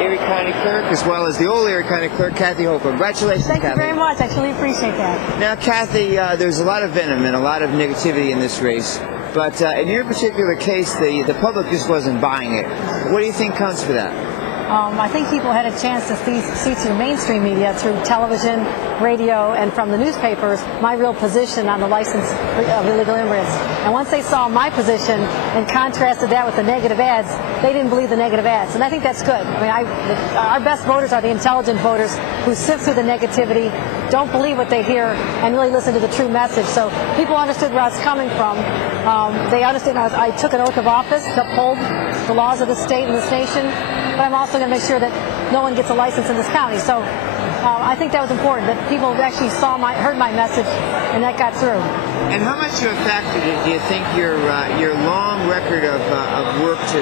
Erie County Clerk, as well as the old Erie County Clerk, Kathy Hocul. Congratulations, Thank Kathy. you very much. I truly appreciate that. Now, Kathy, there's a lot of venom and a lot of negativity in this race, but in your particular case, the public just wasn't buying it. What do you think counts for that? I think people had a chance to see through mainstream media, through television, radio, and from the newspapers, my real position on the license of illegal immigrants. And once they saw my position and contrasted that with the negative ads, they didn't believe the negative ads. And I think that's good. I mean, our best voters are the intelligent voters who sift through the negativity, don't believe what they hear, and really listen to the true message. So people understood where I was coming from. They understood I took an oath of office to uphold the laws of the state and this nation, but I'm also going to make sure that no one gets a license in this county. So I think that was important, that people actually heard my message, and that got through. And how much of a factor do you think your long record of work to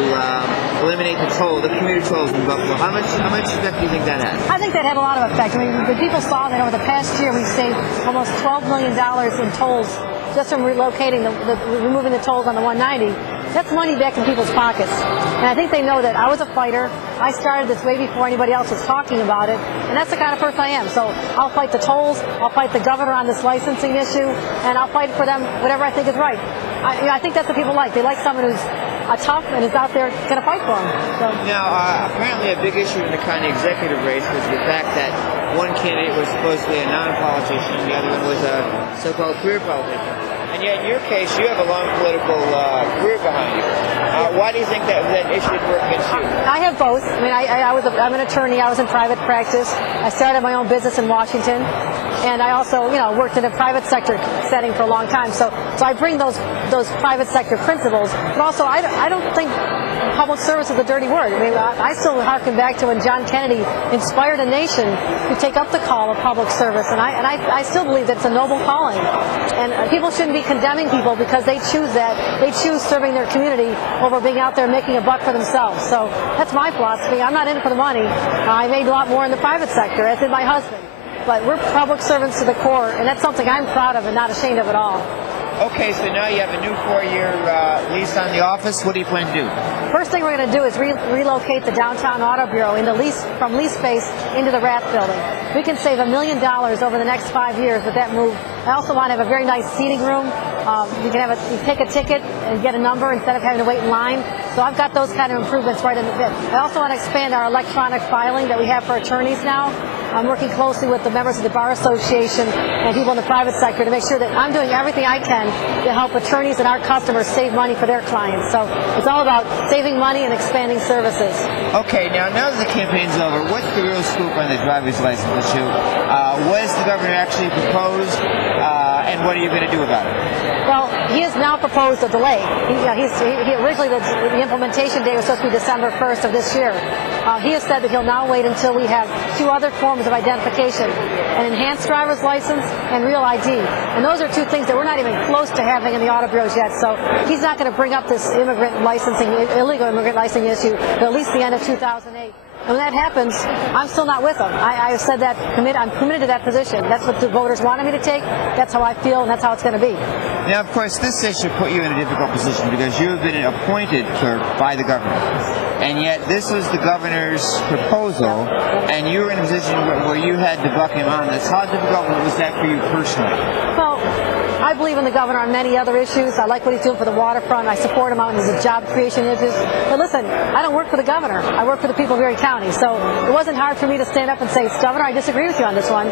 eliminate the commuter tolls in Buffalo, how much effect do you think that had? I think that had a lot of effect. I mean, the people saw that over the past year we saved almost $12 million in tolls just from relocating, removing the tolls on the 190. That's money back in people's pockets. And I think they know that I was a fighter. I started this way before anybody else was talking about it. And that's the kind of person I am. So I'll fight the tolls, I'll fight the governor on this licensing issue, and I'll fight for them whatever I think is right. I think that's what people like. They like someone who's tough and is out there going to fight for them. So. Now, apparently a big issue in the county executive race was the fact that one candidate was supposedly a non-politician, the other one was a so-called career politician. And yet, in your case, you have a long political career behind you. Why do you think that issue didn't work against you? I have both. I mean, I'm an attorney. I was in private practice. I started my own business in Washington, and I also, worked in a private sector setting for a long time. So I bring those private sector principles, but also I don't think public service is a dirty word. I mean, I still harken back to when John Kennedy inspired a nation to take up the call of public service, and I still believe that it's a noble calling. And people shouldn't be condemning people because they choose that. They choose serving their community over being out there making a buck for themselves. So that's my philosophy. I'm not in it for the money. I made a lot more in the private sector, as did my husband. But we're public servants to the core, and that's something I'm proud of and not ashamed of at all. Okay, so now you have a new 4-year lease on the office. What do you plan to do? First thing we're going to do is relocate the downtown auto bureau from lease space into the Rath building. We can save $1 million over the next 5 years with that move. I also want to have a very nice seating room. You take a ticket and get a number instead of having to wait in line. So I've got those kind of improvements right in the bit. I also want to expand our electronic filing that we have for attorneys now. I'm working closely with the members of the Bar Association and people in the private sector to make sure that I'm doing everything I can to help attorneys and our customers save money for their clients. So it's all about saving money and expanding services. Okay, now that the campaign's over, what's the real scoop on the driver's license issue? What has the governor actually proposed, and what are you going to do about it? Well, he has now proposed a delay. Originally, the implementation date was supposed to be December 1st of this year. He has said that he'll now wait until we have 2 other forms of identification, an enhanced driver's license and real ID. And those are 2 things that we're not even close to having in the auto bureaus yet. So he's not going to bring up this illegal immigrant licensing issue until at least the end of 2008. And when that happens, I'm still not with them. I have said that I'm committed to that position. That's what the voters wanted me to take. That's how I feel, and that's how it's going to be. Now, of course, this issue put you in a difficult position because you have been appointed clerk by the governor. And yet this was the governor's proposal, and you were in a position where you had to buck him on this. How difficult was that for you personally? Well, I believe in the governor on many other issues. I like what he's doing for the waterfront. I support him on his job creation issues. But listen, I don't work for the governor. I work for the people of Erie County. So it wasn't hard for me to stand up and say, Governor, I disagree with you on this one.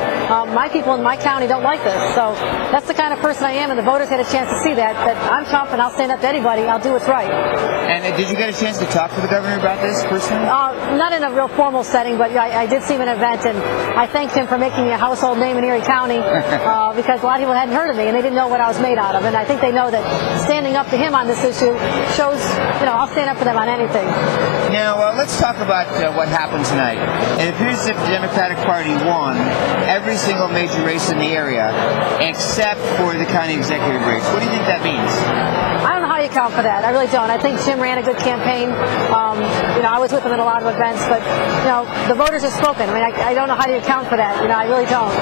My people in my county don't like this. So that's the kind of person I am, and the voters had a chance to see that I'm tough and I'll stand up to anybody. I'll do what's right. And did you get a chance to talk to the governor about this personally? Not in a real formal setting, but I did see him at an event, and I thanked him for making me a household name in Erie County because a lot of people hadn't heard of me, and they didn't know what I was made out of. And I think they know that standing up to him on this issue shows, I'll stand up for them on anything. Now, let's talk about what happened tonight. It appears that the Democratic Party won every single major race in the area except for the county executive race. What do you think that means? I don't know how do you account for that? I really don't. I think Jim ran a good campaign. I was with him at a lot of events, but the voters have spoken. I mean, I don't know how to account for that. I really don't.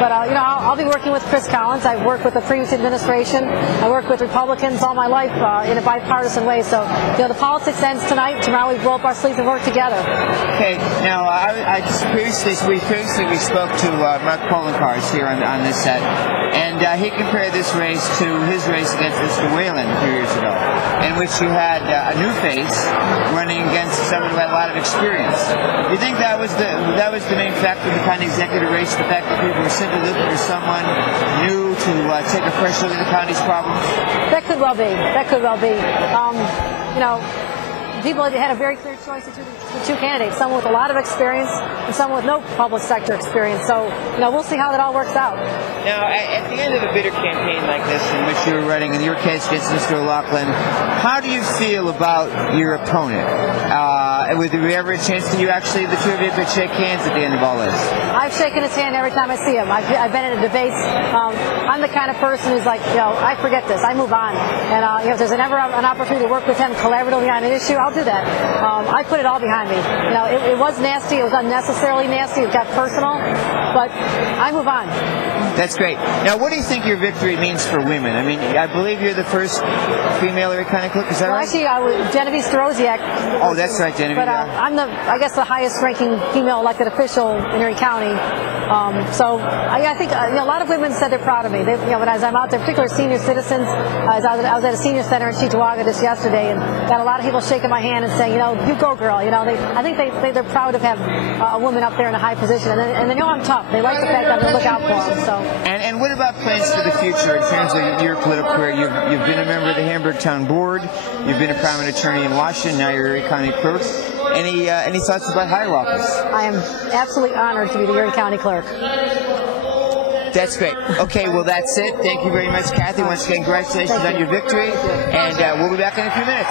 But I'll be working with Chris Collins. I've worked with the previous administration. I worked with Republicans all my life in a bipartisan way. So the politics ends tonight. Tomorrow we roll up our sleeves and work together. Okay. Now, we previously spoke to Mark Poloncarz here on this set, and he compared this race to his race against Mr. Whalen a few years ago, in which you had a new face running against someone who had a lot of experience. Do you think that was the main factor of the county executive race, the fact that people were simply looking for someone new to take a fresh look at the county's problems? That could well be. People had a very clear choice of two candidates, someone with a lot of experience and someone with no public sector experience. So, we'll see how that all works out. Now, at the end of a bitter campaign like this, in which you were running, in your case, against Mr. O'Loughlin, how do you feel about your opponent? Was there ever a chance that the two of you could shake hands at the end of all this? I've shaken his hand every time I see him. I've been at debates. I'm the kind of person who's like, I forget this. I move on. And if there's ever an opportunity to work with him collaboratively on an issue, I'll do that. I put it all behind me. It was nasty. It was unnecessarily nasty. It got personal. But I move on. That's great. Now, what do you think your victory means for women? I mean, I believe you're the first female Erie County clerk. Is that right? Actually, I was Genevieve Staroziak. Oh, that's right, Genevieve. But I'm I guess the highest-ranking female elected official in Erie County. So I think a lot of women said they're proud of me. When as I'm out there, particularly senior citizens, I was at a senior center in Cheektowaga just yesterday, and got a lot of people shaking my hand and saying, you go, girl. I think they're proud to have a woman up there in a high position, and they know I'm tough. They like the fact that I'm going to look out for them. So. And what about plans for the future in terms of your political career? You've been a member of the Hamburg Town Board. You've been a prominent attorney in Washington. Now you're Erie County Clerk. Any thoughts about higher office? I am absolutely honored to be the Erie County Clerk. That's great. Okay, well, that's it. Thank you very much, Kathy. Once again, congratulations on your victory. And we'll be back in a few minutes.